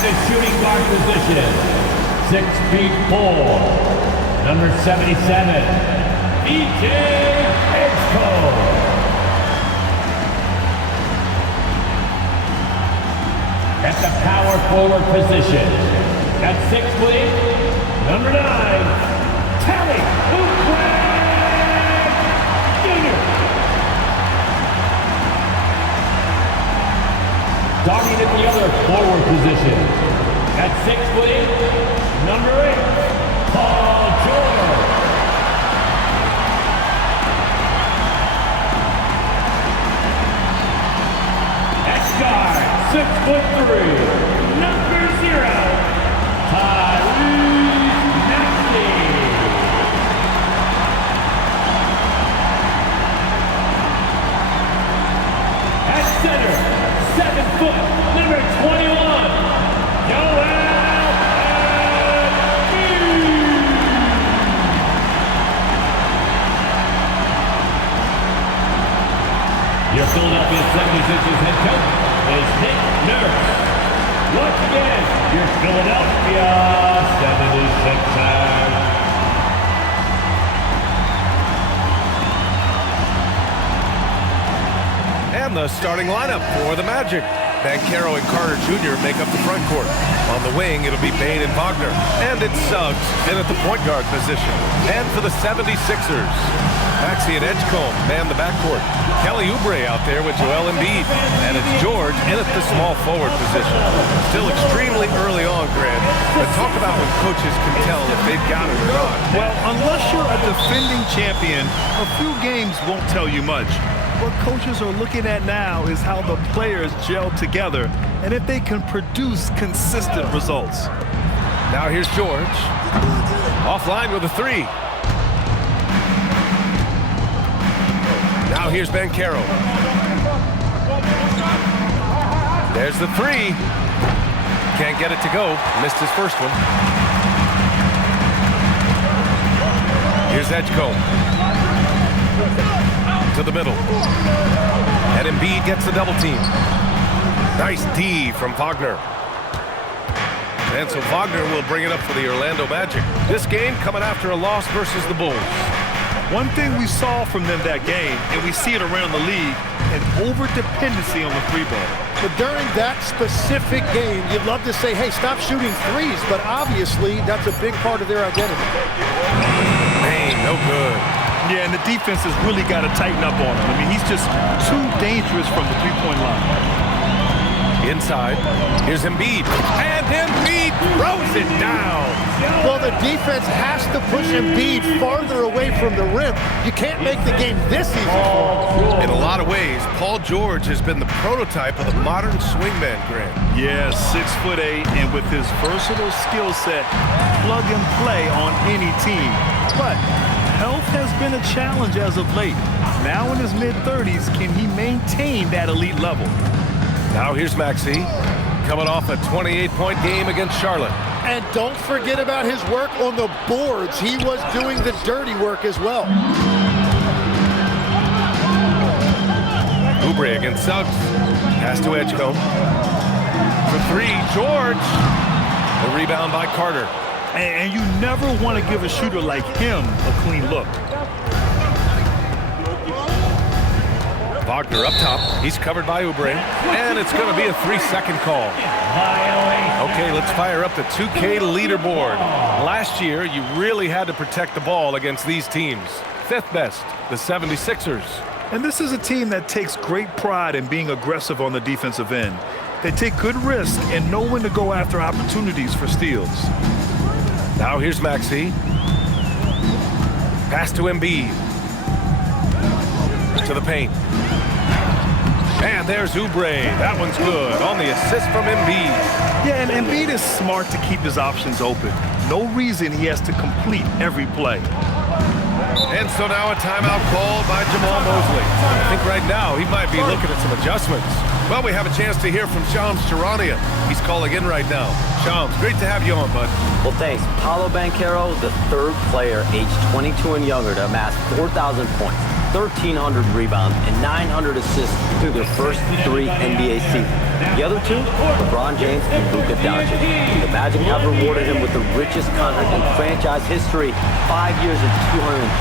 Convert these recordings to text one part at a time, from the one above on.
the shooting guard position, 6'4", number 77, E.J. Edgecombe. At the power forward position, at 6'8", number 9, Kelly Oubre Jr. Starting at the other forward position, at 6'8", number 8, Paul George. At guard, 6'3", number 0, Tyrese Maxey. At center, 7 foot, number 21, Joel Embiid. Your Philadelphia 76ers head coach is Nick Nurse. Once again, your Philadelphia 76ers. And the starting lineup for the Magic. Banchero and Carter Jr. make up the front court. On the wing, it'll be Bane and Wagner. And it's Suggs in at the point guard position. And for the 76ers, Maxey and Edgecombe man the backcourt. Kelly Oubre out there with Joel Embiid. And it's George in at the small forward position. Still extremely early on, Grant. But talk about when coaches can tell if they've got it or not. Well, unless you're a defending champion, a few games won't tell you much. What coaches are looking at now is how the players gel together and if they can produce consistent results. Now here's George. Offline with a 3. Now here's Banchero. There's the 3. Can't get it to go. Missed his first one. Here's Edgecombe. To the middle. And Embiid gets the double team. Nice D from Wagner. And so Wagner will bring it up for the Orlando Magic. This game coming after a loss versus the Bulls. One thing we saw from them that game, and we see it around the league, an over-dependency on the 3-ball. But during that specific game, you'd love to say, hey, stop shooting threes, but obviously that's a big part of their identity. Hey, no good. Yeah, and the defense has really got to tighten up on him. I mean, he's just too dangerous from the three-point line. Inside, here's Embiid. And Embiid throws it down. Well, the defense has to push Embiid farther away from the rim. You can't make the game this easy for him. In a lot of ways, Paul George has been the prototype of the modern swingman, Grant. Yeah, 6'8", and with his versatile skill set, plug and play on any team. But health has been a challenge as of late. Now in his mid-30s, can he maintain that elite level? Now here's Maxey, coming off a 28-point game against Charlotte. And don't forget about his work on the boards. He was doing the dirty work as well. Oubre against Suggs. Pass to Edgecombe. For 3, George. The rebound by Carter. And you never want to give a shooter like him a clean look. Wagner up top. He's covered by Oubre. And it's going to be a 3-second call. Okay, let's fire up the 2K leaderboard. Last year, you really had to protect the ball against these teams. 5th best, the 76ers. And this is a team that takes great pride in being aggressive on the defensive end. They take good risks and know when to go after opportunities for steals. Now here's Maxey. Pass to Embiid. To the paint. And there's Oubre. That one's good on the assist from Embiid. Yeah, and Embiid is smart to keep his options open. No reason he has to complete every play. And so now a timeout called by Jamal Mosley. I think right now he might be looking at some adjustments. Well, we have a chance to hear from Shams Charania. He's calling in right now. Shams, great to have you on, bud. Well, thanks. Paolo Banchero, the 3rd player aged 22 and younger to amass 4,000 points, 1,300 rebounds, and 900 assists through their first 3 NBA seasons. The other two, LeBron James and Luka Doncic. The Magic have rewarded him with the richest contract in franchise history, 5 years and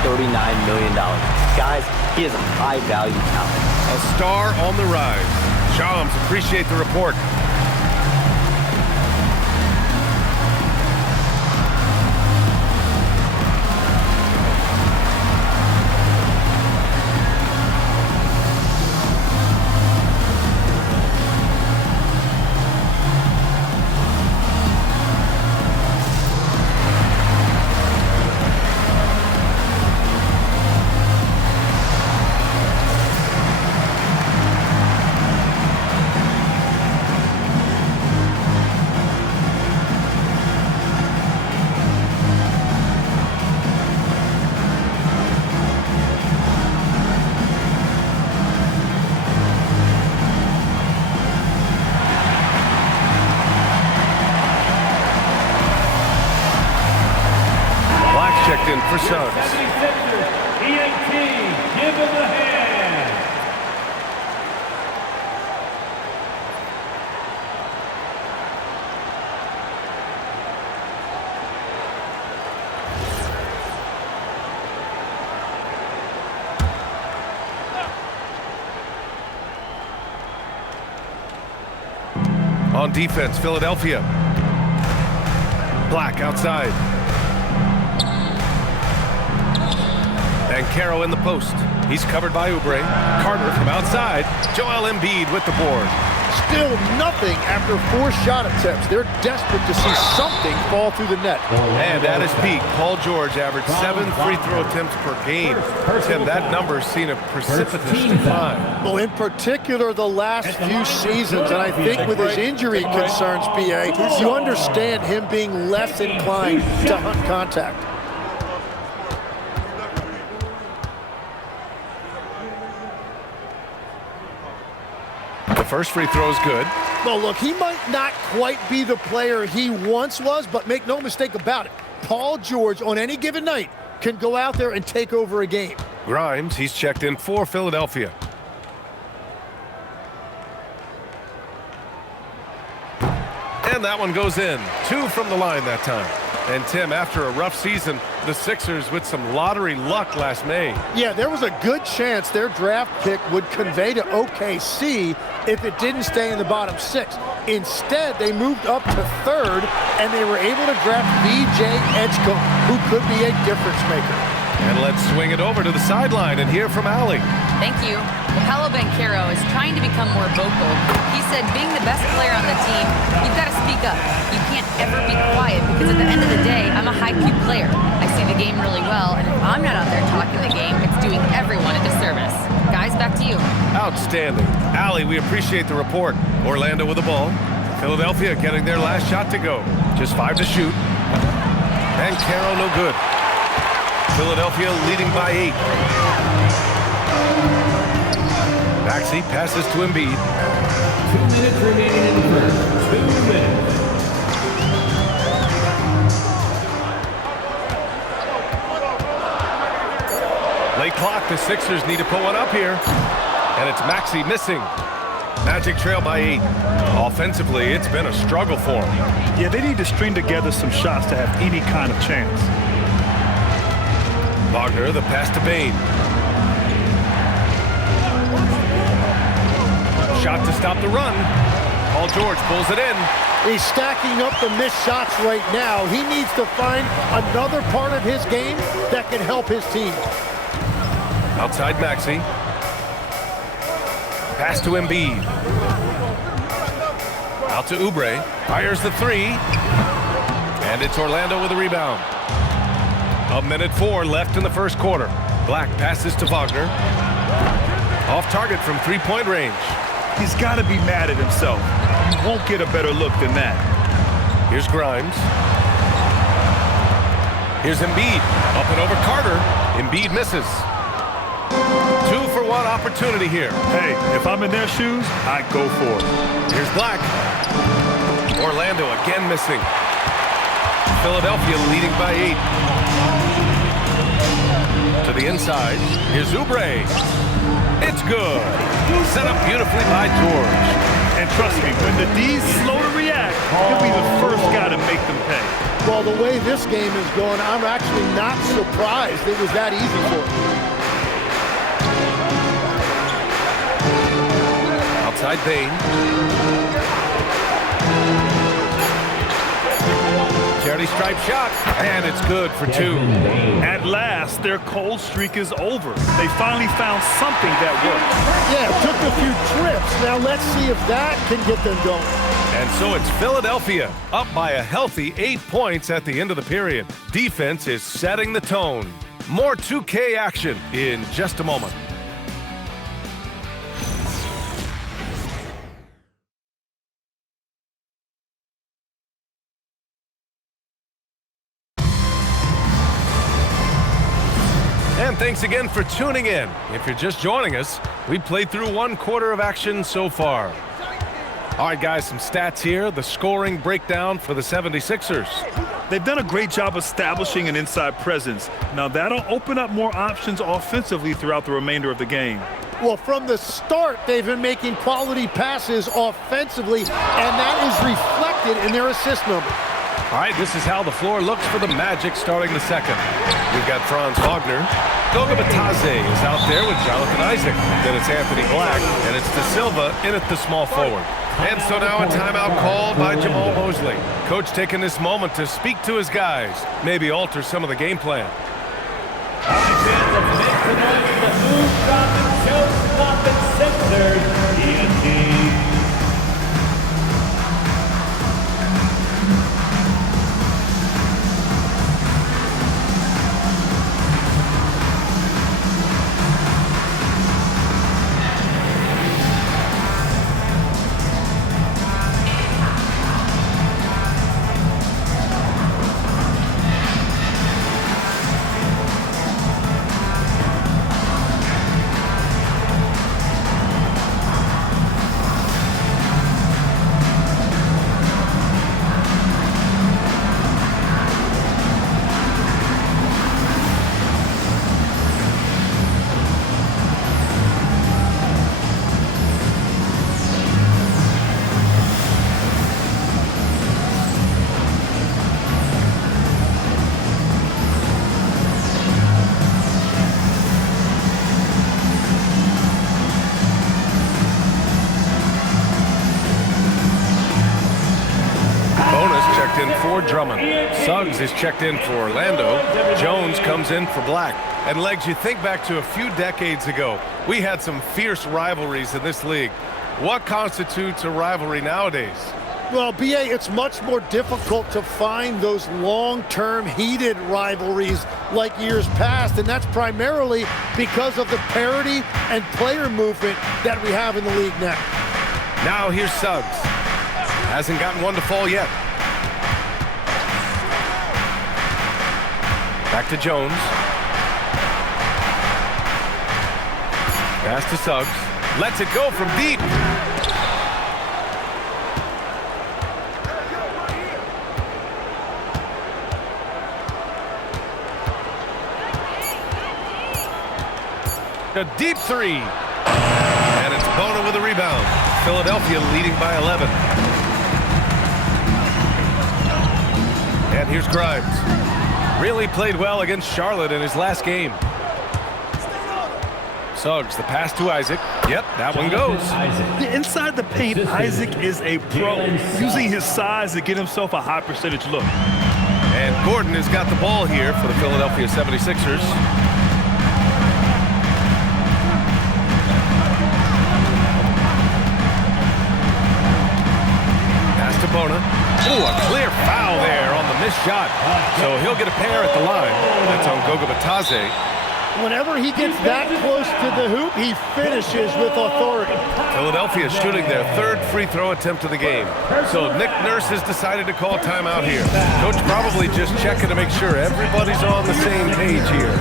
$239 million. Guys, he is a high-value talent. A star on the rise. Shams, appreciate the report. Checked in for Suggs. 76ers, E18, give him a hand. On defense, Philadelphia. Black outside. Banchero in the post. He's covered by Oubre. Carter from outside. Joel Embiid with the board. Still nothing after 4 shot attempts. They're desperate to see something fall through the net. And at his peak, Paul George averaged 7 free throw attempts per game. Tim, that number's seen a precipitous decline. Well, in particular, the last few seasons, and I think with his injury concerns, PA, you understand him being less inclined to hunt contact. The first free throw is good. Well, look, he might not quite be the player he once was, but make no mistake about it. Paul George, on any given night, can go out there and take over a game. Grimes, he's checked in for Philadelphia. And that one goes in. 2 from the line that time. And Tim, after a rough season, the Sixers with some lottery luck last May. Yeah, there was a good chance their draft pick would convey to OKC if it didn't stay in the bottom 6. Instead, they moved up to 3rd, and they were able to draft VJ Edgecombe, who could be a difference maker. And let's swing it over to the sideline and hear from Allie. Thank you. Well, Paolo Banchero is trying to become more vocal. He said being the best player on the team, you've got to speak up. You can't ever be quiet because at the end of the day, I'm a high-Q player. I see the game really well, and if I'm not out there talking the game, it's doing everyone a disservice. Guys, back to you. Outstanding. Allie, we appreciate the report. Orlando with the ball. Philadelphia getting their last shot to go. Just 5 to shoot. Banchero no good. Philadelphia leading by 8. Maxey passes to Embiid. 2 minutes remaining in the first. 2 minutes. Late clock, the Sixers need to put one up here. And it's Maxey missing. Magic trail by 8. Offensively, it's been a struggle for them. Yeah, they need to string together some shots to have any kind of chance. Wagner, the pass to Bane. Shot to stop the run. Paul George pulls it in. He's stacking up the missed shots right now. He needs to find another part of his game that can help his team. Outside Maxey. Pass to Embiid. Out to Oubre. Fires the 3. And it's Orlando with a rebound. 1:04 left in the first quarter. Black passes to Wagner. Off target from 3-point range. He's got to be mad at himself. You won't get a better look than that. Here's Grimes. Here's Embiid. Up and over Carter. Embiid misses. 2-for-1 opportunity here. Hey, if I'm in their shoes, I'd go for it. Here's Black. Orlando again missing. Philadelphia leading by 8. To the inside. Here's Oubre. It's good. Set up beautifully by George. And trust me, when the D's slow to react, he'll be the first guy to make them pay. Well, the way this game is going, I'm actually not surprised it was that easy for him. Outside Bain. Charity stripe shot, and it's good for two. At last, their cold streak is over. They finally found something that works. Yeah, it took a few trips. Now let's see if that can get them going. And so it's Philadelphia, up by a healthy 8 points at the end of the period. Defense is setting the tone. More 2K action in just a moment. And thanks again for tuning in. If you're just joining us, we played through 1 quarter of action so far. All right, guys, some stats here. The scoring breakdown for the 76ers. They've done a great job establishing an inside presence. Now that'll open up more options offensively throughout the remainder of the game. Well, from the start, they've been making quality passes offensively, and that is reflected in their assist number. All right, this is how the floor looks for the Magic starting the second. We've got Franz Wagner. Goga Bitadze is out there with Jonathan Isaac. Then it's Anthony Black, and it's De Silva in at the small forward. And so now a timeout called by Jamal Mosley. Coach taking this moment to speak to his guys, maybe alter some of the game plan. Drummond. Suggs is checked in for Orlando. Jones comes in for Black. And Legs, you think back to a few decades ago, we had some fierce rivalries in this league. What constitutes a rivalry nowadays? Well, B.A., it's much more difficult to find those long-term heated rivalries like years past, and that's primarily because of the parity and player movement that we have in the league now. Now here's Suggs. Hasn't gotten one to fall yet. Back to Jones. Pass to Suggs. Lets it go from deep. A deep three. And it's Bona with a rebound. Philadelphia leading by 11. And here's Grimes. Really played well against Charlotte in his last game. Suggs, the pass to Isaac. Yep, that one goes. Inside the paint, Isaac is a pro, using his size to get himself a high percentage look. And Gordon has got the ball here for the Philadelphia 76ers. Pass to Bona. Ooh, a clear foul there on the missed shot. So he'll get a pair at the line. That's on Goga Bitadze. Whenever he gets that close to the hoop, he finishes with authority. Philadelphia shooting their third free throw attempt of the game. So Nick Nurse has decided to call timeout here. Coach probably just checking to make sure everybody's on the same page here.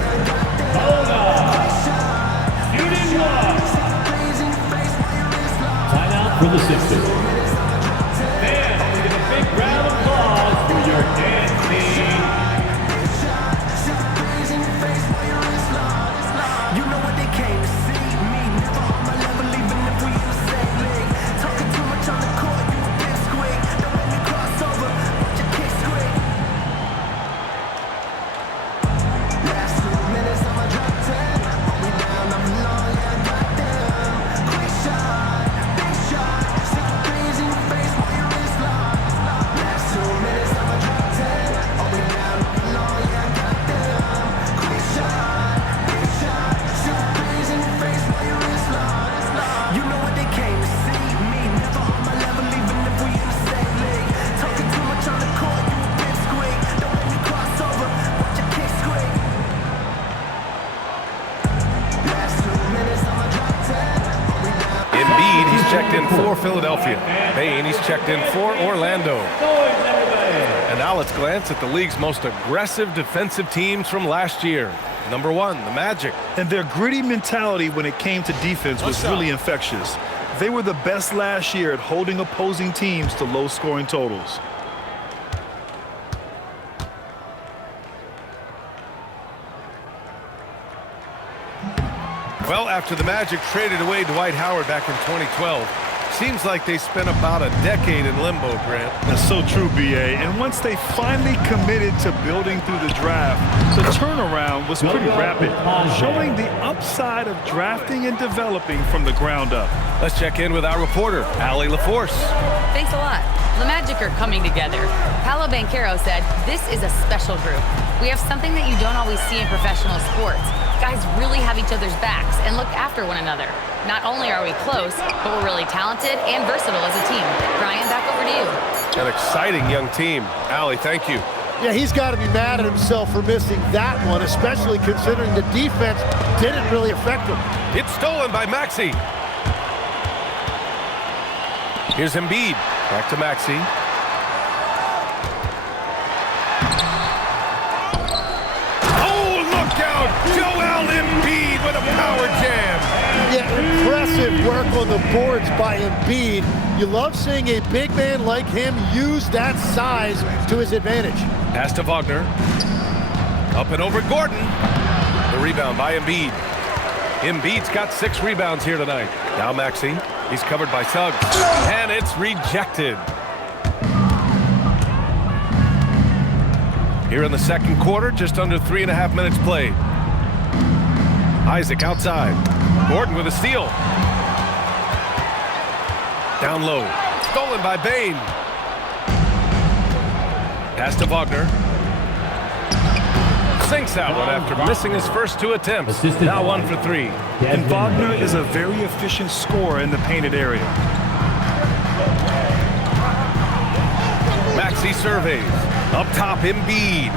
Timeout for the Sixers. And we get a big round of applause for your dance team. Philadelphia. Bane, he's checked in for Orlando. And now let's glance at the league's most aggressive defensive teams from last year. Number 1, the Magic. And their gritty mentality when it came to defense was really infectious. They were the best last year at holding opposing teams to low-scoring totals. Well, after the Magic traded away Dwight Howard back in 2012, seems like they spent about a decade in limbo, Grant. That's so true, B.A. And once they finally committed to building through the draft, the turnaround was pretty rapid, showing the upside of drafting and developing from the ground up. Let's check in with our reporter, Allie LaForce. Thanks a lot. The Magic are coming together. Paolo Banchero said, "This is a special group. We have something that you don't always see in professional sports. Guys really have each other's backs and look after one another. Not only are we close, but we're really talented and versatile as a team." Brian, back over to you. An exciting young team. Allie, thank you. Yeah, he's got to be mad at himself for missing that one, especially considering the defense didn't really affect him. It's stolen by Maxey. Here's Embiid. Back to Maxey. Oh, look out! Joel Embiid with a power jam. Yeah, impressive work on the boards by Embiid. You love seeing a big man like him use that size to his advantage. Pass to Wagner. Up and over Gordon. The rebound by Embiid. Embiid's got 6 rebounds here tonight. Now Maxey. He's covered by Suggs. And it's rejected. Here in the second quarter, just under 3.5 minutes played. Isaac outside. Gordon with a steal. Down low. Stolen by Bane. Pass to Wagner. Sinks that one after missing his first 2 attempts. Now 1 for 3. And Wagner is a very efficient scorer in the painted area. Maxey surveys. Up top, Embiid.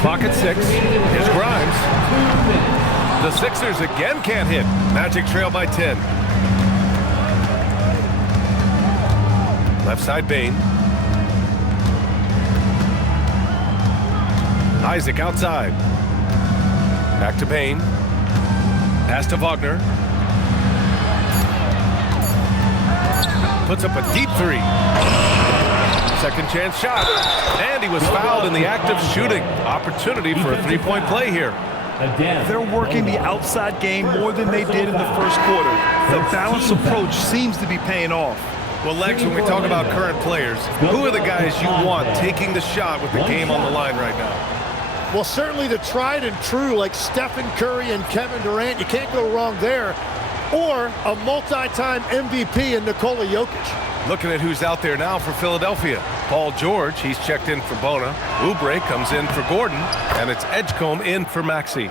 Clock at 6. Here's Grimes. The Sixers again can't hit. Magic trail by 10. Left side, Bane. Isaac outside. Back to Bane. Pass to Wagner. Puts up a deep 3. Second chance shot. And he was fouled in the act of shooting. Opportunity for a 3-point play here. They're working the outside game more than they did in the first quarter. The balanced approach seems to be paying off. Well, Legs, when we talk about current players, who are the guys you want taking the shot with the game on the line right now? Well, certainly the tried and true like Stephen Curry and Kevin Durant. You can't go wrong there. Or a multi-time MVP in Nikola Jokic. Looking at who's out there now for Philadelphia. Paul George, he's checked in for Bona. Oubre comes in for Gordon. And it's Edgecombe in for Maxey.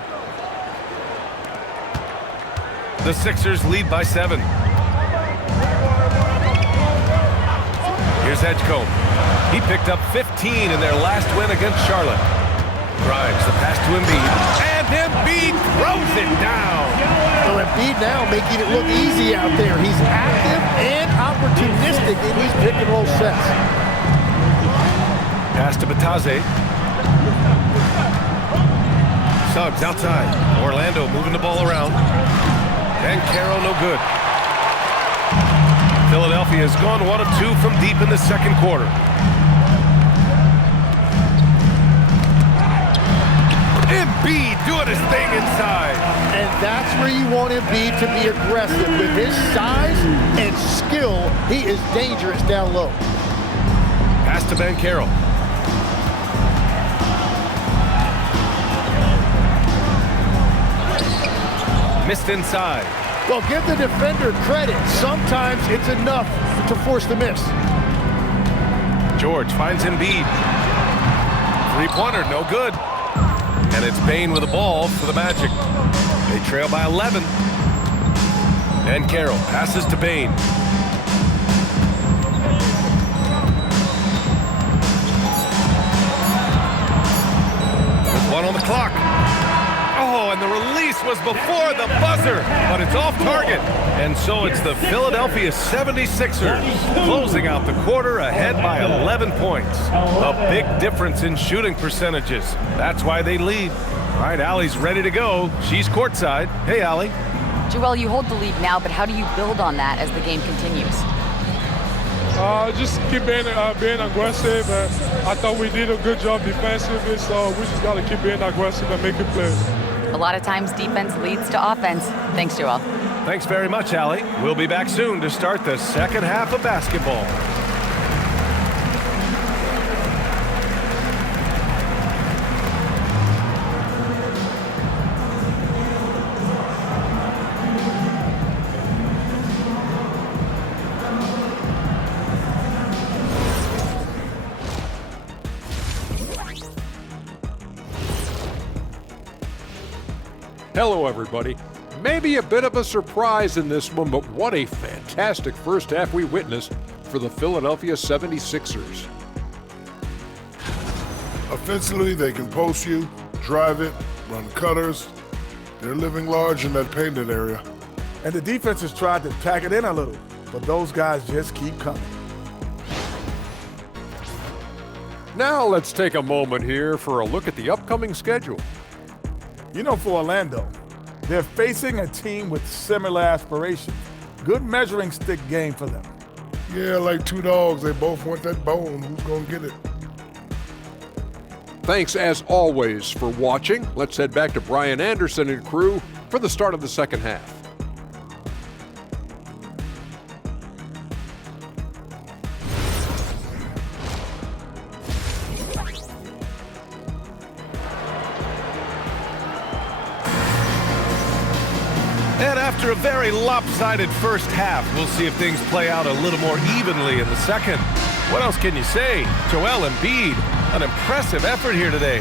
The Sixers lead by 7. Here's Edgecombe. He picked up 15 in their last win against Charlotte. Grimes, the pass to Embiid. And Embiid throws it down. So Embiid now making it look easy out there. He's active and opportunistic in these pick and roll sets. Pass to Batase. Suggs outside. Orlando moving the ball around. And Banchero no good. Philadelphia has gone 1 of 2 from deep in the second quarter. Embiid doing his thing inside. And that's where you want Embiid to be aggressive. With his size and skill, he is dangerous down low. Pass to Banchero. Missed inside. Well, give the defender credit. Sometimes it's enough to force the miss. George finds Embiid. 3-pointer, no good. And it's Bane with the ball for the Magic. They trail by 11. And Carroll passes to Bane. With 1 on the clock. Oh, and the release was before the buzzer, but it's off target. And so it's the Philadelphia 76ers closing out the quarter ahead by 11 points. A big difference in shooting percentages. That's why they lead. All right, Allie's ready to go. She's courtside. Hey, Allie. Joel, you hold the lead now, but how do you build on that as the game continues? Just keep being aggressive. I thought we did a good job defensively, so we just got to keep being aggressive and making plays. A lot of times defense leads to offense. Thanks, Joel. Thanks very much, Allie. We'll be back soon to start the second half of basketball. Hello, everybody. Maybe a bit of a surprise in this one, but what a fantastic first half we witnessed for the Philadelphia 76ers. Offensively, they can post you, drive it, run cutters. They're living large in that painted area. And the defense has tried to pack it in a little, but those guys just keep coming. Now let's take a moment here for a look at the upcoming schedule. You know, for Orlando, they're facing a team with similar aspirations. Good measuring stick game for them. Yeah, like two dogs, they both want that bone. Who's gonna get it? Thanks, as always, for watching. Let's head back to Brian Anderson and crew for the start of the second half. And after a very lopsided first half, we'll see if things play out a little more evenly in the second. What else can you say? Joel Embiid, an impressive effort here today.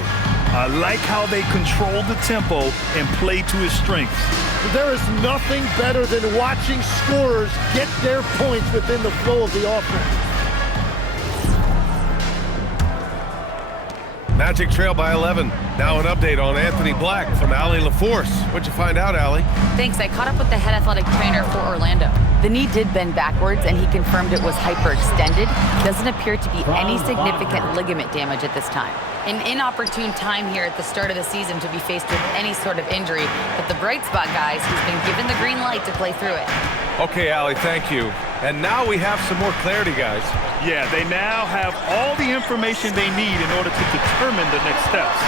I like how they control the tempo and play to his strengths. There is nothing better than watching scorers get their points within the flow of the offense. Magic trail by 11. Now an update on Anthony Black from Allie LaForce. What'd you find out, Allie? Thanks. I caught up with the head athletic trainer for Orlando. The knee did bend backwards, and he confirmed it was hyperextended. Doesn't appear to be any significant ligament damage at this time. An inopportune time here at the start of the season to be faced with any sort of injury, but the bright spot, guys, he's been given the green light to play through it. Okay, Allie, thank you. And now we have some more clarity, guys. Yeah, they now have all the information they need in order to determine the next steps.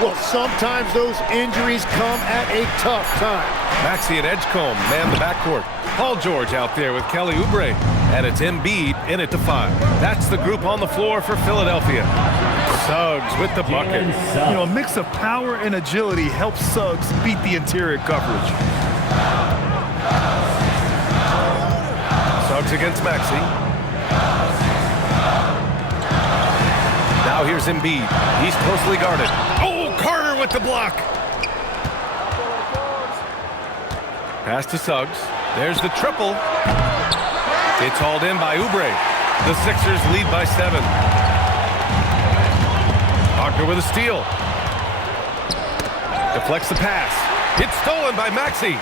Well, sometimes those injuries come at a tough time. Maxey and Edgecombe man the backcourt. Paul George out there with Kelly Oubre. And it's Embiid in it to 5. That's the group on the floor for Philadelphia. Suggs with the bucket. You know, a mix of power and agility helps Suggs beat the interior coverage. Suggs against Maxey. Now here's Embiid. He's closely guarded. Oh, Carter with the block. Pass to Suggs. There's the triple. It's hauled in by Oubre. The Sixers lead by 7. Wagner with a steal. Deflects the pass. It's stolen by Maxey.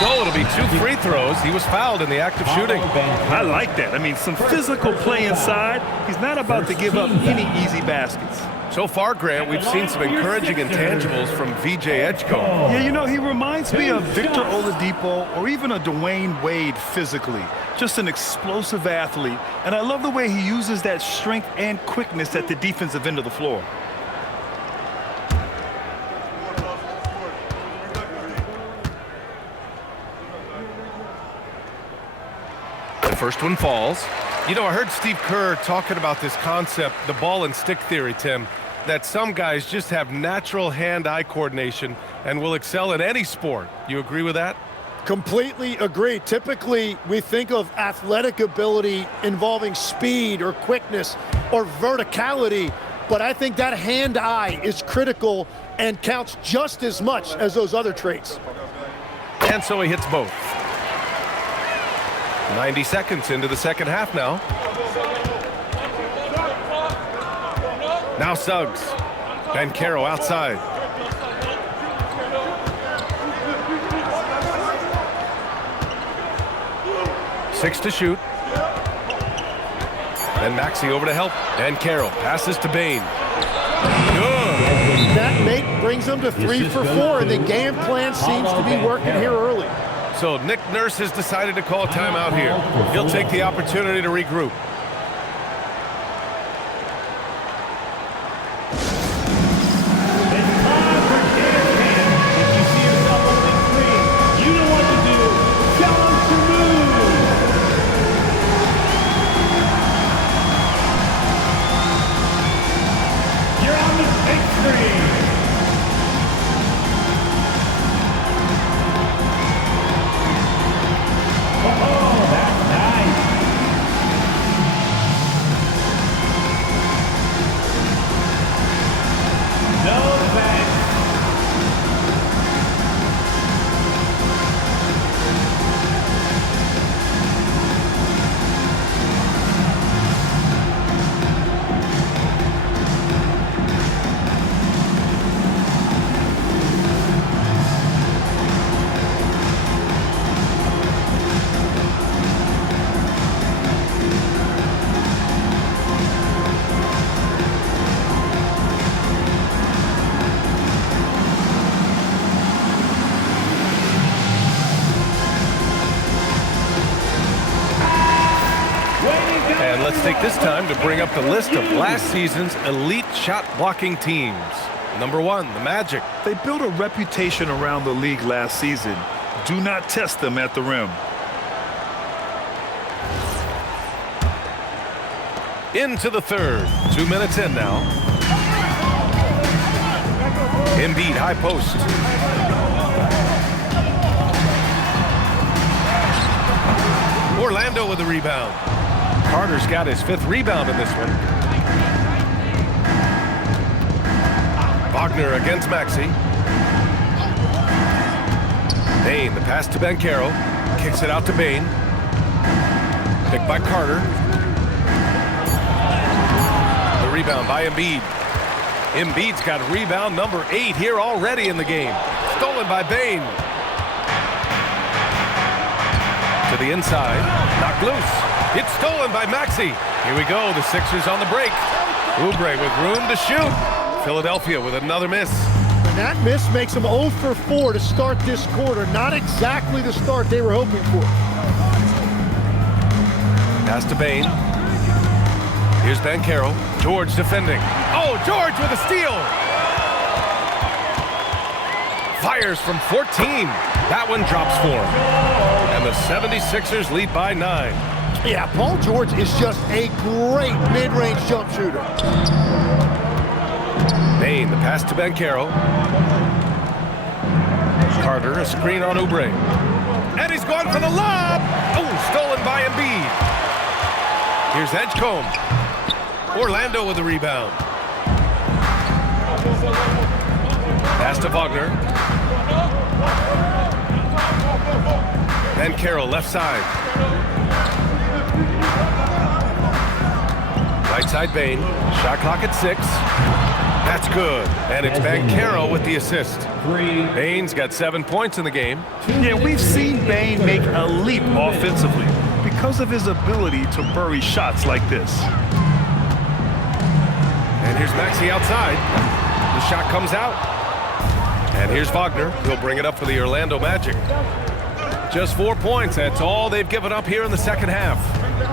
So it'll be 2 free throws. He was fouled in the act of shooting. I like that. I mean, some physical play inside. He's not about to give up any easy baskets. So far, Grant, we've seen some encouraging intangibles from VJ Edgecombe. Yeah, you know, he reminds me of Victor Oladipo or even a Dwayne Wade physically. Just an explosive athlete. And I love the way he uses that strength and quickness at the defensive end of the floor. The first one falls. You know, I heard Steve Kerr talking about this concept, the ball and stick theory, Tim, that some guys just have natural hand-eye coordination and will excel in any sport. You agree with that? Completely agree. Typically, we think of athletic ability involving speed or quickness or verticality, but I think that hand-eye is critical and counts just as much as those other traits. And so he hits both. 90 seconds into the second half now. Now Suggs. Banchero outside. 6 to shoot. Then Maxey over to help. And Carroll passes to Bane. Good. That make brings them to 3 for 4, and the game plan seems to be working here early. So Nick Nurse has decided to call timeout here. He'll take the opportunity to regroup. And let's take this time to bring up the list of last season's elite shot blocking teams. Number 1, the Magic. They built a reputation around the league last season. Do not test them at the rim. Into the third. 2 minutes in now. Embiid high post. Orlando with the rebound. Carter's got his 5th rebound in this one. Wagner against Maxey. Bane, the pass to Banchero. Kicks it out to Bane. Picked by Carter. The rebound by Embiid. Embiid's got rebound number 8 here already in the game. Stolen by Bane. To the inside. Knocked loose. It's stolen by Maxey. Here we go. The Sixers on the break. Oubre with room to shoot. Philadelphia with another miss. And that miss makes them 0 for 4 to start this quarter. Not exactly the start they were hoping for. Pass to Bane. Here's Banchero. George defending. Oh, George with a steal. Fires from 14. That one drops for him. And the 76ers lead by 9. Yeah, Paul George is just a great mid-range jump shooter. Bane, the pass to Banchero. Carter, a screen on Oubre. And he's gone for the lob. Oh, stolen by Embiid. Here's Edgecombe. Orlando with the rebound. Pass to Wagner. Banchero left side. Right side Bane. Shot clock at 6. That's good. And it's Banchero with the assist. Bane's got 7 points in the game. Yeah, we've seen Bane make a leap offensively because of his ability to bury shots like this. And here's Maxey outside. The shot comes out. And here's Wagner. He'll bring it up for the Orlando Magic. Just 4 points. That's all they've given up here in the second half.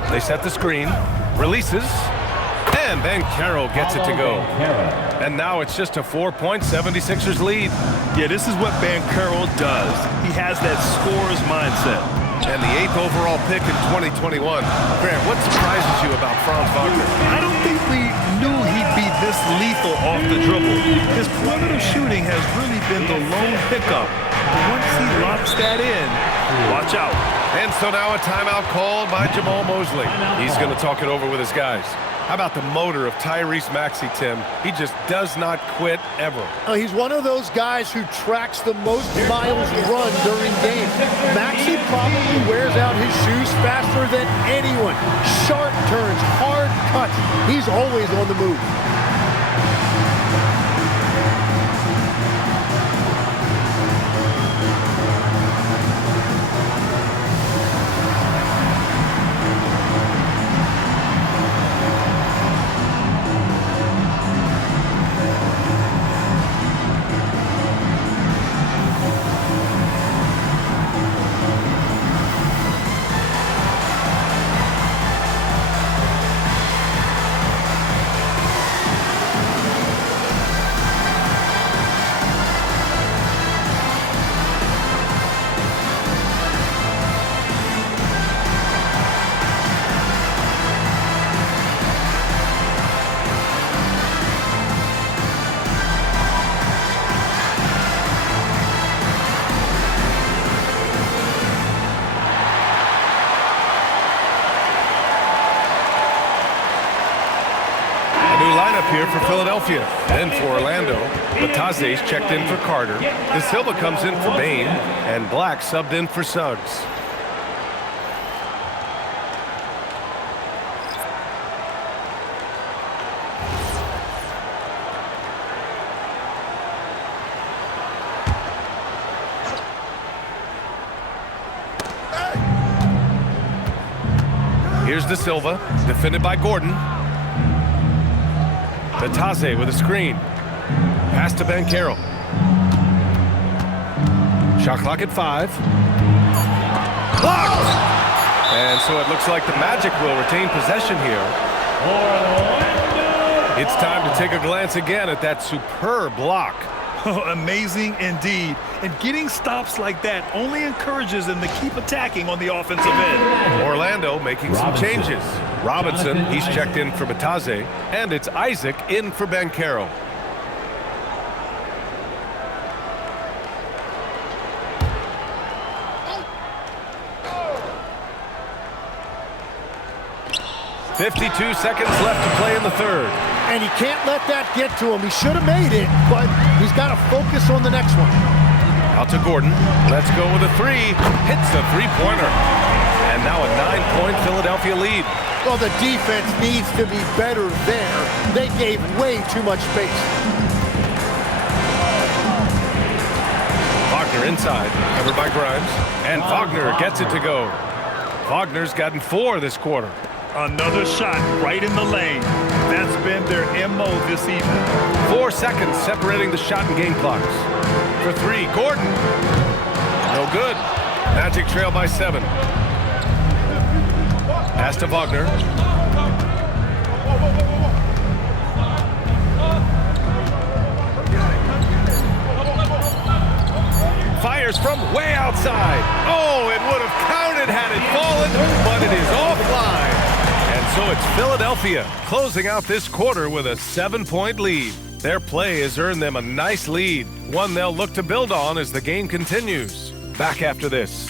They set the screen. Releases. And Banchero gets it to go. And now it's just a 4-point 76ers lead. Yeah, this is what Banchero does. He has that scorer's mindset. And the 8th overall pick in 2021. Grant, what surprises you about Franz Wagner? I don't think we knew he'd be this lethal off the dribble. His perimeter shooting has really been the lone hiccup. But once he locks that in, watch out. And so now a timeout called by Jamal Mosley. He's going to talk it over with his guys. How about the motor of Tyrese Maxey, Tim? He just does not quit ever. He's one of those guys who tracks the most miles run during games. Maxey probably wears out his shoes faster than anyone. Sharp turns, hard cuts. He's always on the move. for Philadelphia. Then for Orlando, Bataze's checked in for Carter. De Silva comes in for Bain, and Black subbed in for Suggs. Here's De Silva, defended by Gordon. Bataze with a screen. Pass to Banchero. Shot clock at 5. Blocked! And so it looks like the Magic will retain possession here. It's time to take a glance again at that superb block. Oh, amazing indeed. And getting stops like that only encourages them to keep attacking on the offensive end. Orlando making some changes. Robinson, he's checked in for Bataze, and it's Isaac in for Banchero. "52 seconds left to play in the third. And he can't let that get to him. He should have made it, but he's got to focus on the next one. Out to Gordon. Let's go with a 3. Hits the three-pointer. And now a 9-point Philadelphia lead. Well, the defense needs to be better there. They gave way too much space. Wagner inside, covered by Grimes. And Wagner gets it to go. Wagner's gotten 4 this quarter. Another shot right in the lane. That's been their MO this evening. 4 seconds separating the shot and game clocks. For 3, Gordon. No good. Magic trail by 7. Pass to Wagner. Fires from way outside. Oh, it would have counted had it fallen, but it is offline. And so it's Philadelphia closing out this quarter with a 7-point lead. Their play has earned them a nice lead, one they'll look to build on as the game continues. Back after this.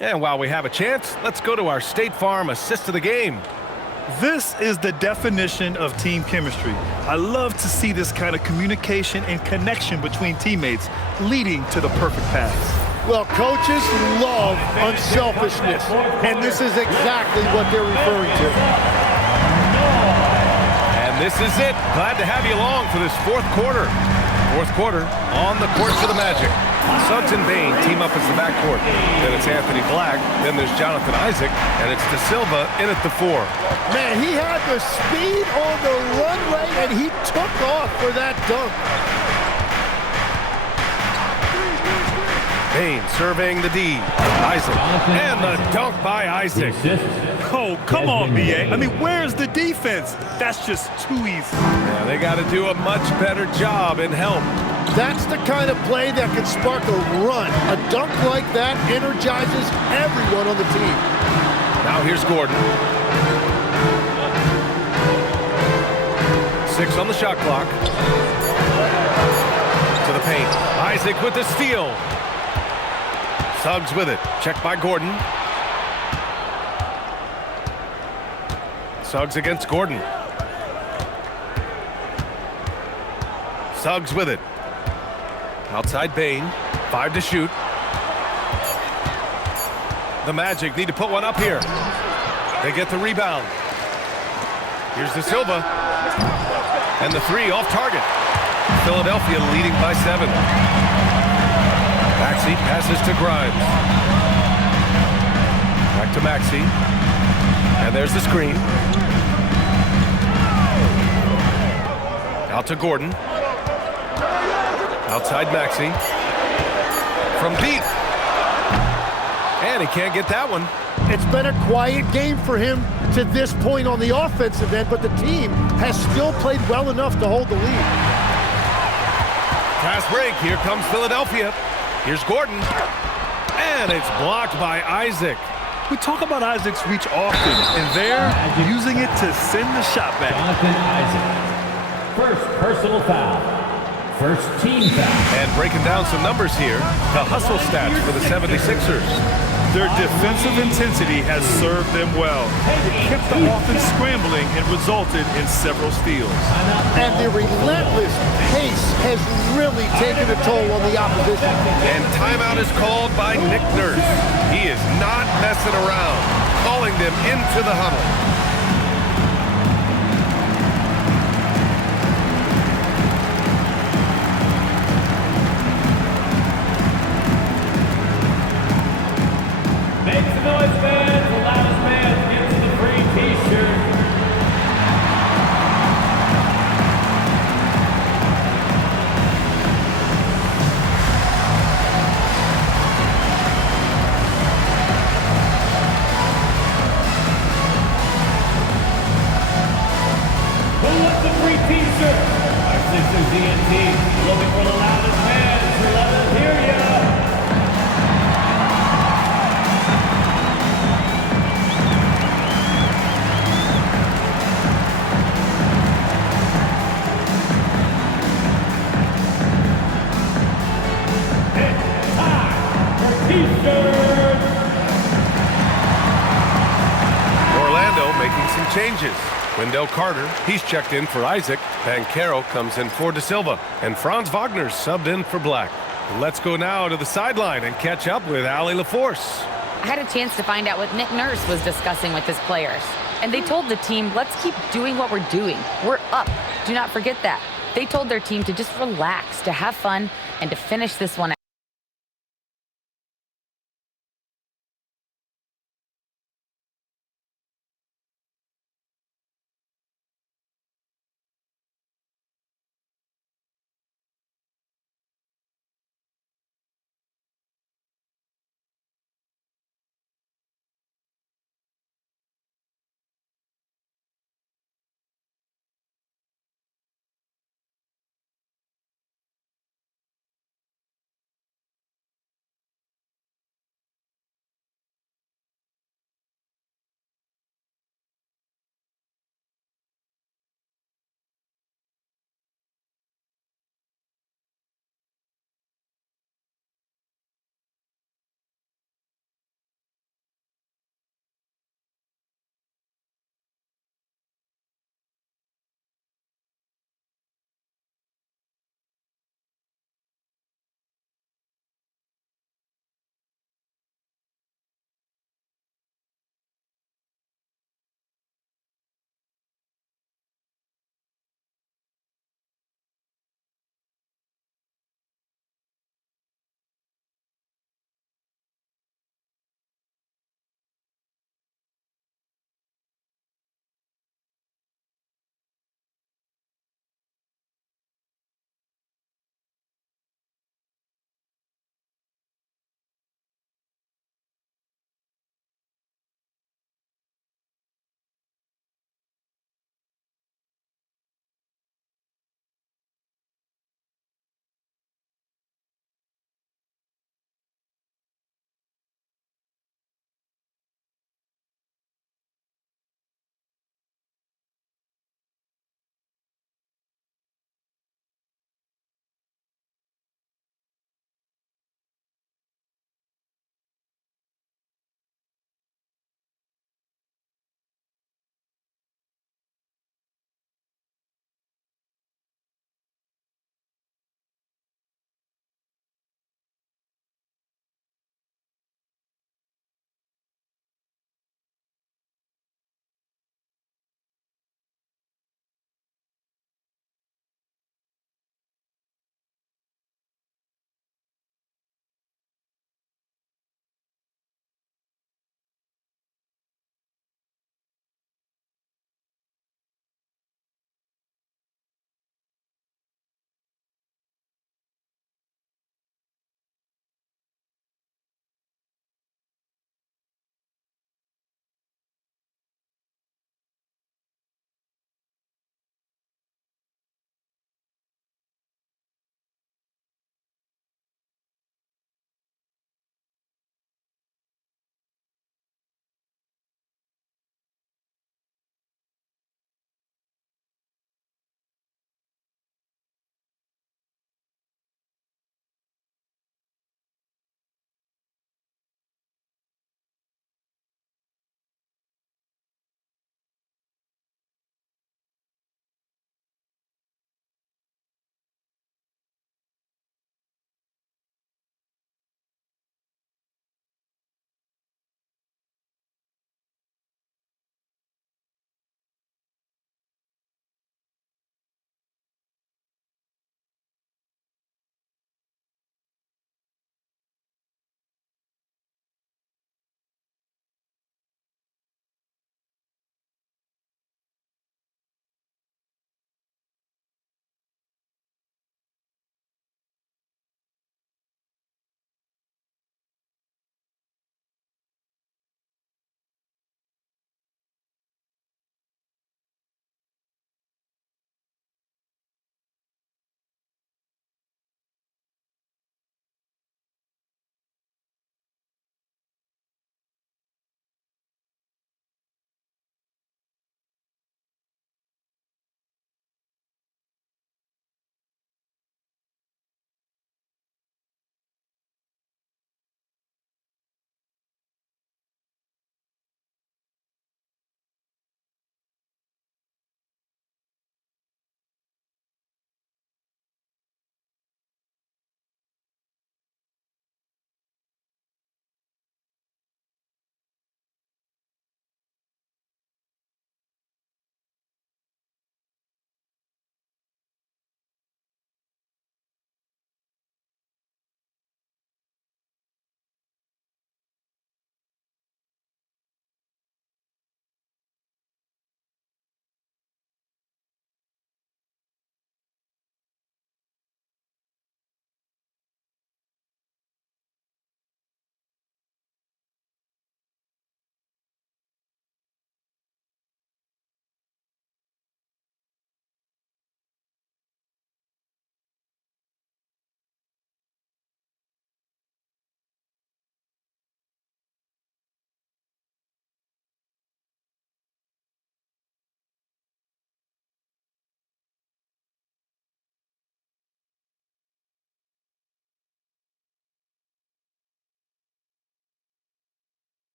And while we have a chance, let's go to our State Farm assist of the game. This is the definition of team chemistry. I love to see this kind of communication and connection between teammates leading to the perfect pass. Well, coaches love unselfishness, and this is exactly what they're referring to. And this is it. Glad to have you along for this fourth quarter. Fourth quarter on the court for the Magic. Suggs and Bain team up as the backcourt. Then it's Anthony Black. Then there's Jonathan Isaac. And it's De Silva in at the 4. Man, he had the speed on the runway, and he took off for that dunk. Bain surveying the D. Isaac. And the dunk by Isaac. Oh, come on, B.A. I mean, where's the defense? That's just too easy. Yeah, they got to do a much better job in help. That's the kind of play that can spark a run. A dunk like that energizes everyone on the team. Now here's Gordon. 6 on the shot clock. To the paint. Isaac with the steal. Suggs with it. Checked by Gordon. Suggs against Gordon. Suggs with it. Outside Bain. 5 to shoot. The Magic need to put one up here. They get the rebound. Here's De Silva. And the 3 off target. Philadelphia leading by 7. Maxey passes to Grimes. Back to Maxey. And there's the screen. Out to Gordon. Outside Maxey. From deep. And he can't get that one. It's been a quiet game for him to this point on the offensive end, but the team has still played well enough to hold the lead. Fast break. Here comes Philadelphia. Here's Gordon. And it's blocked by Isaac. We talk about Isaac's reach often, and they're using it to send the shot back. Jonathan Isaac. First personal foul. First team foul. And breaking down some numbers here, the hustle stats for the 76ers. Their defensive intensity has served them well. It kept the offense scrambling and resulted in several steals. And the relentless pace has really taken a toll on the opposition. And timeout is called by Nick Nurse. He is not messing around, calling them into the huddle. Make some noise, fans. The loudest man gets the free t-shirt. Who wants the free t-shirt? Our Sixers ENT looking for the loudest man. Let us hear ya. Orlando making some changes. Wendell Carter, he's checked in for Isaac. Banchero comes in for De Silva. And Franz Wagner's subbed in for Black. Let's go now to the sideline and catch up with Allie LaForce. I had a chance to find out what Nick Nurse was discussing with his players. And they told the team, let's keep doing what we're doing. We're up. Do not forget that. They told their team to just relax, to have fun, and to finish this one out.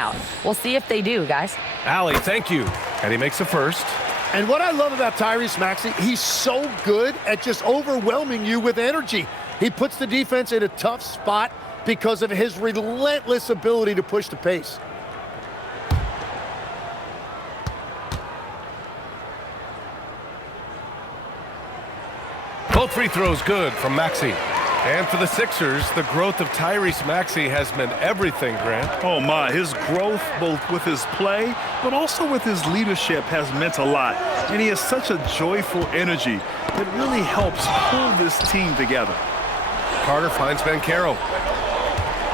out. We'll see if they do, guys. Allie, thank you. And he makes a first. And what I love about Tyrese Maxey, he's so good at just overwhelming you with energy. He puts the defense in a tough spot because of his relentless ability to push the pace. Both free throws good from Maxey. And for the Sixers, the growth of Tyrese Maxey has meant everything, Grant. Oh my, his growth both with his play, but also with his leadership has meant a lot. And he has such a joyful energy that really helps pull this team together. Carter finds Banchero.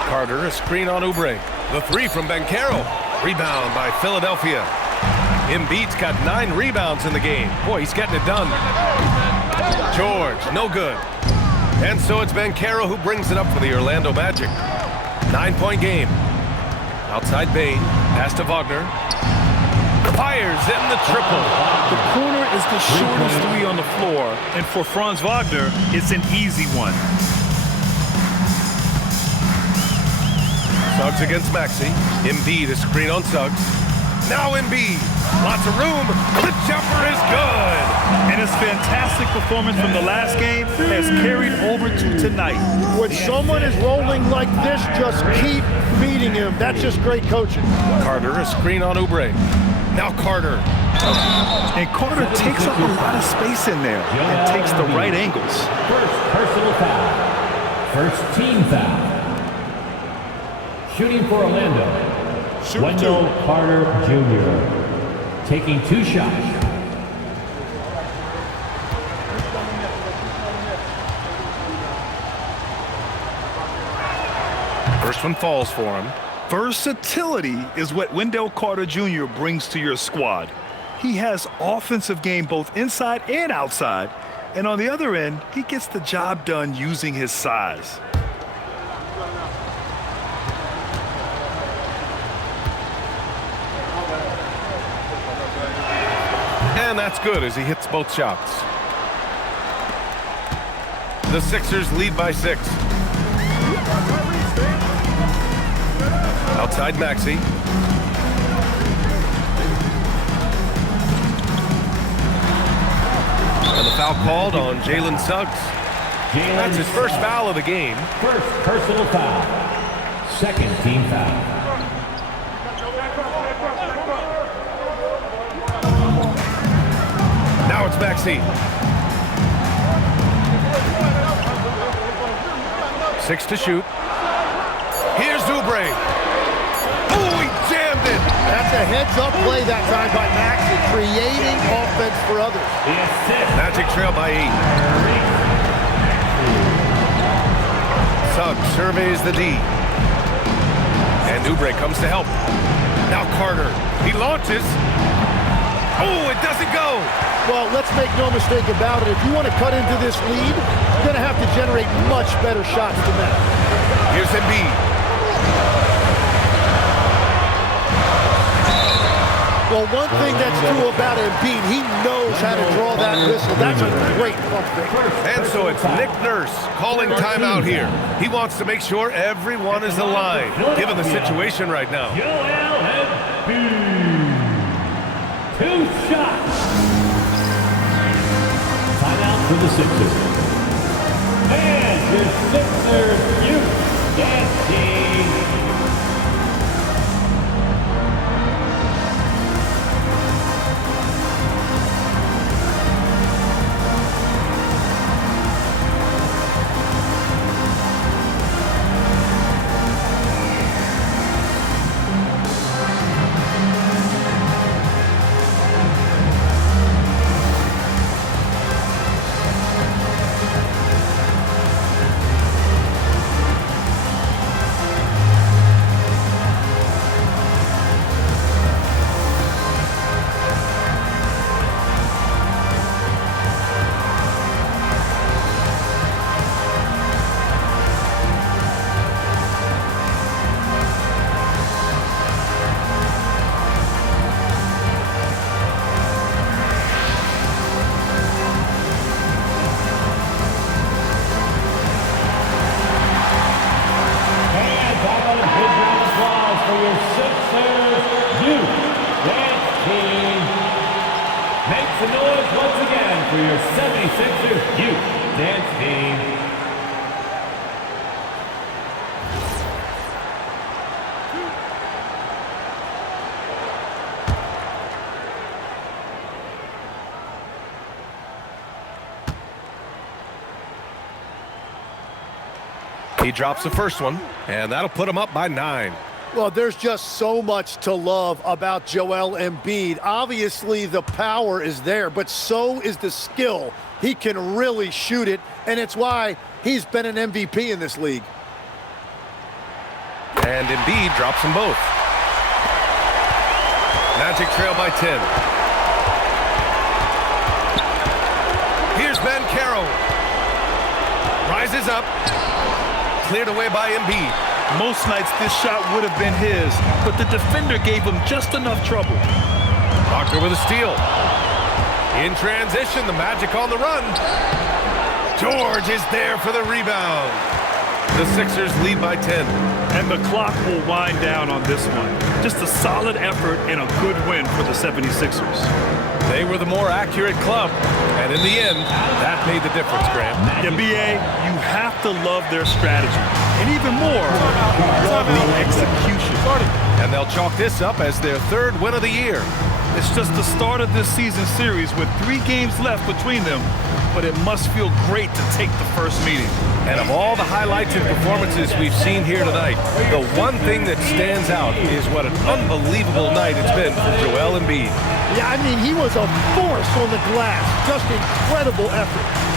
Carter, a screen on Oubre. The three from Banchero. Rebound by Philadelphia. Embiid's got 9 rebounds in the game. Boy, he's getting it done. George, no good. And so it's Banchero who brings it up for the Orlando Magic. 9-point game. Outside Bane, pass to Wagner. Fires in the triple. The corner is the shortest three on the floor, and for Franz Wagner, it's an easy one. Suggs against Maxey. Embiid, a screen on Suggs. Now Embiid. Lots of room. The jumper is good. And his fantastic performance from the last game has carried over to tonight. When someone is rolling like this, just keep feeding him. That's just great coaching. Carter, a screen on Oubre. Now Carter. And Carter takes up a lot of space in there and takes the right angles. First personal foul. First team foul. Shooting for Orlando. Wendell Carter Jr. taking 2 shots. First one falls for him. Versatility is what Wendell Carter Jr. brings to your squad. He has offensive game both inside and outside. And on the other end, he gets the job done using his size. And that's good as he hits both shots. The Sixers lead by 6. Outside Maxey. And the foul called on Jalen Suggs. That's his first foul of the game. First personal foul. Second team foul. Now it's Maxey. 6 to shoot. Here's Oubre. Oh, he jammed it. That's a heads-up play that time by Maxey, creating offense for others. Magic trail by 8. Suggs surveys the D. And Oubre comes to help. Now Carter. He launches. Oh, it doesn't go. Well, let's make no mistake about it. If you want to cut into this lead, you're going to have to generate much better shots than that. Here's Embiid. Well, one thing that's true about Embiid, he knows how to draw that whistle. That's a great pump fake. And so it's Nick Nurse calling timeout here. He wants to make sure everyone is aligned, given the situation right now. Joel Embiid. 2 shots. Timeout for the Sixers. And your Sixers, you dancing. goes once again for your 76ers youth dance team. He drops the first one, and that'll put him up by 9. Well, there's just so much to love about Joel Embiid. Obviously, the power is there, but so is the skill. He can really shoot it, and it's why he's been an MVP in this league. And Embiid drops them both. Magic trail by 10. Here's Banchero. Rises up. Cleared away by Embiid. Most nights this shot would have been his, but the defender gave him just enough trouble. Wagner with a steal. In transition, the Magic on the run. George is there for the rebound. The Sixers lead by 10. And the clock will wind down on this one. Just a solid effort and a good win for the 76ers. They were the more accurate club, and in the end, that made the difference, Graham. Yeah, B.A., you have to love their strategy. And even more, love the execution. And they'll chalk this up as their 3rd win of the year. It's just the start of this season series with 3 games left between them, but it must feel great to take the first meeting. And of all the highlights and performances we've seen here tonight, the one thing that stands out is what an unbelievable night it's been for Joel Embiid. Yeah, I mean, he was a force on the glass. Just incredible effort.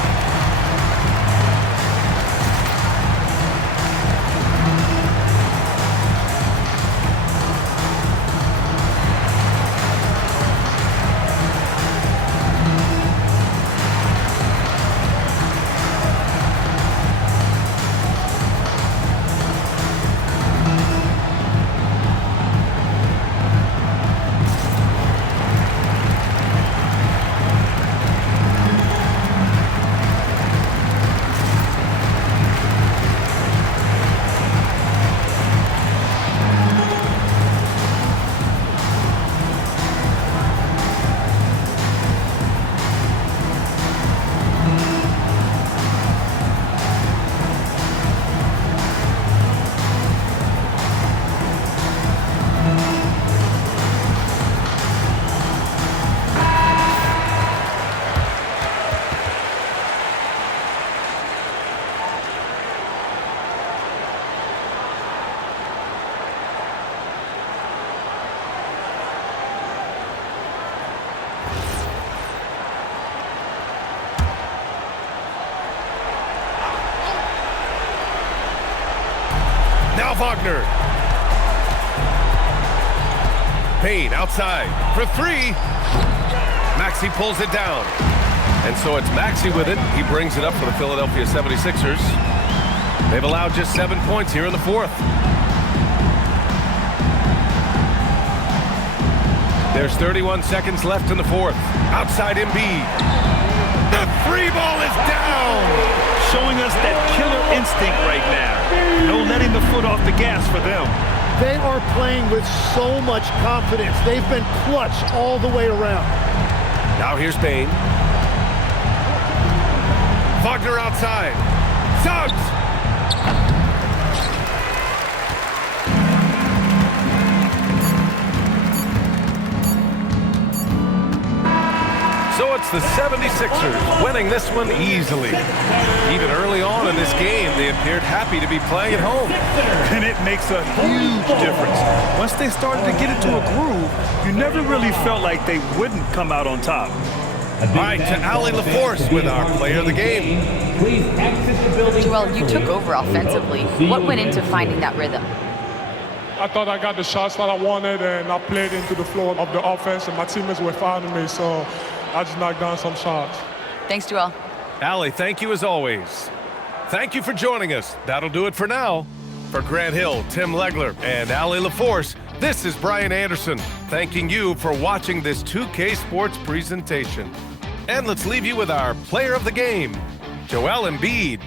Now Wagner. Payne outside for 3. Maxey pulls it down. And so it's Maxey with it. He brings it up for the Philadelphia 76ers. They've allowed just 7 points here in the 4th. There's 31 seconds left in the 4th. Outside Embiid. The 3 ball is down. Showing us that killer instinct right now. No letting the foot off the gas for them. They are playing with so much confidence. They've been clutch all the way around. Now here's Payne. Wagner outside. Suggs. So it's the 76ers winning this one easily. Even early on in this game, they appeared happy to be playing at home. And it makes a huge difference. Once they started to get into a groove, you never really felt like they wouldn't come out on top. All right, to Allie LaForce with our player of the game. Please exit the building. Joel, you took over offensively. What went into finding that rhythm? I thought I got the shots that I wanted, and I played into the flow of the offense, and my teammates were fouling me, so I just knocked down some shots. Thanks, Joel. Allie, thank you as always. Thank you for joining us. That'll do it for now. For Grant Hill, Tim Legler, and Allie LaForce, this is Brian Anderson, thanking you for watching this 2K Sports presentation. And let's leave you with our player of the game, Joel Embiid.